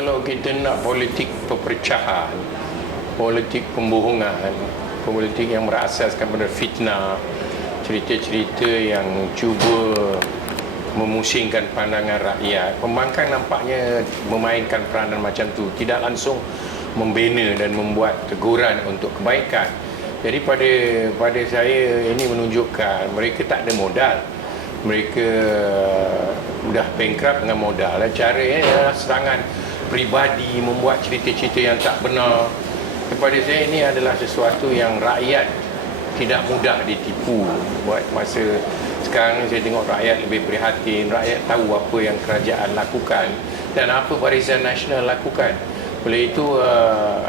kalau kita nak politik perpecahan, politik pembohongan, politik yang berasaskan pada fitnah, cerita-cerita yang cuba memusingkan pandangan rakyat, pembangkang nampaknya memainkan peranan macam tu, tidak langsung membina dan membuat teguran untuk kebaikan. Jadi pada saya ini menunjukkan mereka tak ada modal. Mereka dah bankrupt dengan modal. Caranya adalah serangan peribadi, membuat cerita-cerita yang tak benar. Kepada saya ini adalah sesuatu yang rakyat tidak mudah ditipu. Buat masa sekarang saya tengok rakyat lebih prihatin, rakyat tahu apa yang kerajaan lakukan dan apa Barisan Nasional lakukan. Oleh itu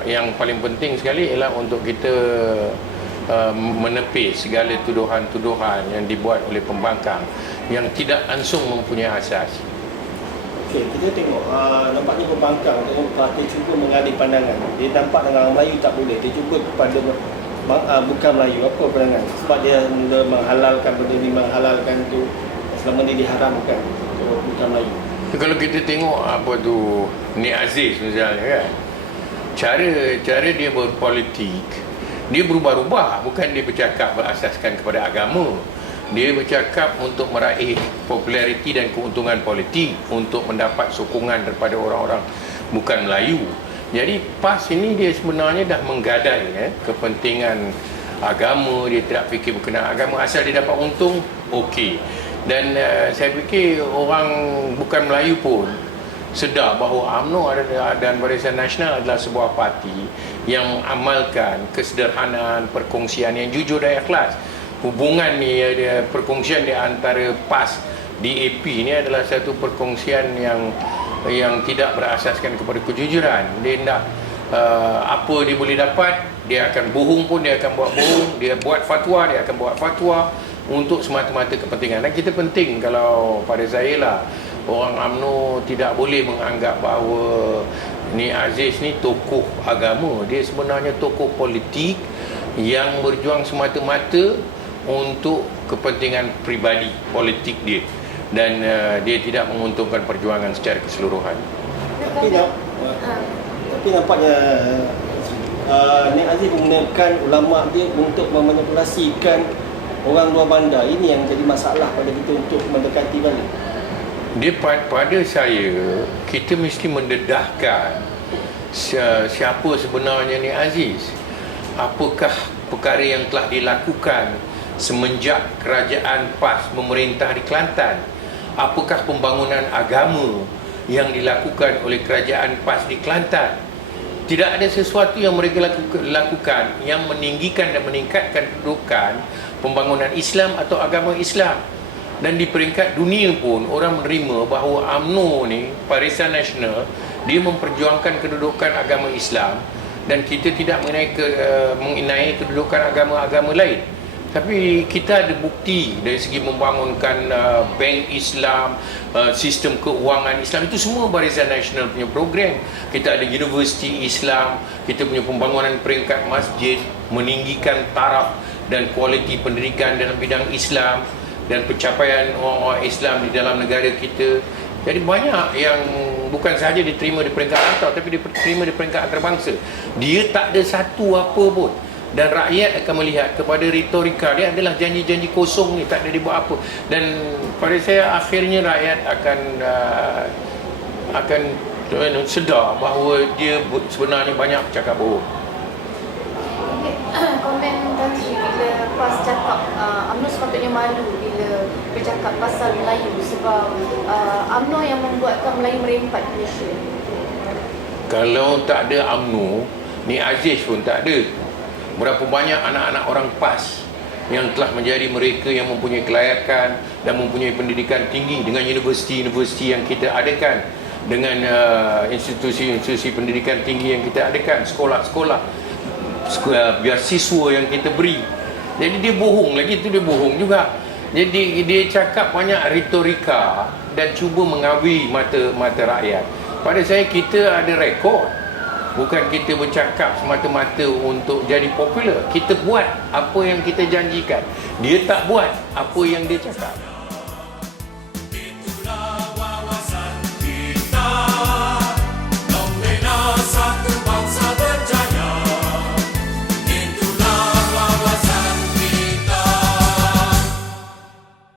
yang paling penting sekali ialah untuk kita menepis segala tuduhan-tuduhan yang dibuat oleh pembangkang yang tidak langsung mempunyai asas. Okey, kita tengok nampaknya pembangkang dia cuba mengalih pandangan. Dia nampak dengan Melayu tak boleh. Dia cuba kepada bukan Melayu. Apa pandangan? Sebab dia mula menghalalkan benda ni, menghalalkan tu selama ni diharamkan bukan Melayu. Kalau kita tengok apa tu Nik Aziz misalnya kan, cara dia berpolitik, dia berubah-ubah. Bukan dia bercakap berasaskan kepada agama. Dia bercakap untuk meraih populariti dan keuntungan politik, untuk mendapat sokongan daripada orang-orang bukan Melayu. Jadi PAS ini dia sebenarnya dah menggadai kepentingan agama. Dia tidak fikir berkenaan agama, asal dia dapat untung, okey. Dan saya fikir orang bukan Melayu pun sedar bahawa UMNO dan Barisan Nasional adalah sebuah parti yang mengamalkan kesederhanaan, perkongsian yang jujur dan ikhlas. Hubungan ni, perkongsian di antara PAS DAP ni adalah satu perkongsian yang tidak berasaskan kepada kejujuran. Dia nak apa dia boleh dapat, dia akan bohong pun dia akan buat bohong, dia buat fatwa dia akan buat fatwa untuk semata-mata kepentingan. Dan kita penting, kalau pada saya lah, orang UMNO tidak boleh menganggap bahawa Nik Aziz ni tokoh agama. Dia sebenarnya tokoh politik yang berjuang semata-mata untuk kepentingan pribadi politik dia, dan dia tidak menguntungkan perjuangan secara keseluruhan. Tapi nampaknya Nik Aziz menggunakan ulama dia untuk memanipulasikan orang luar bandar. Ini yang jadi masalah pada kita untuk mendekati balik. Dia pada saya, kita mesti mendedahkan siapa sebenarnya Nik Aziz. Apakah perkara yang telah dilakukan semenjak kerajaan PAS memerintah di Kelantan? Apakah pembangunan agama yang dilakukan oleh kerajaan PAS di Kelantan? Tidak ada sesuatu yang mereka lakukan yang meninggikan dan meningkatkan kedudukan pembangunan Islam atau agama Islam. Dan di peringkat dunia pun orang menerima bahawa UMNO ni, Barisan Nasional, dia memperjuangkan kedudukan agama Islam, dan kita tidak mengenai kedudukan agama-agama lain. Tapi kita ada bukti dari segi membangunkan bank Islam, sistem keuangan Islam, itu semua Barisan Nasional punya program. Kita ada universiti Islam, kita punya pembangunan peringkat masjid, meninggikan taraf dan kualiti pendidikan dalam bidang Islam, dan pencapaian orang-orang Islam di dalam negara kita. Jadi banyak yang bukan sahaja diterima di peringkat rantau, tapi diterima di peringkat antarabangsa. Dia tak ada satu apa pun. Dan rakyat akan melihat kepada retorika dia adalah janji-janji kosong ni, tak ada dibuat apa. Dan pada saya akhirnya rakyat akan sedar bahawa dia sebenarnya banyak bercakap bohong. Komen Tan Sri bila PAS cakap UMNO sepatutnya malu bila bercakap pasal Melayu, sebab UMNO yang membuatkan Melayu merempat di Malaysia. Kalau tak ada UMNO, Nik Aziz pun tak ada. Berapa banyak anak-anak orang PAS yang telah menjadi mereka yang mempunyai kelayakan dan mempunyai pendidikan tinggi dengan universiti-universiti yang kita adakan, dengan institusi-institusi pendidikan tinggi yang kita adakan, sekolah-sekolah, beasiswa yang kita beri. Jadi dia bohong lagi, itu dia bohong juga. Jadi dia cakap banyak retorika dan cuba mengawui mata rakyat. Pada saya, kita ada rekod. Bukan kita bercakap semata-mata untuk jadi popular. Kita buat apa yang kita janjikan. Dia tak buat apa yang dia cakap.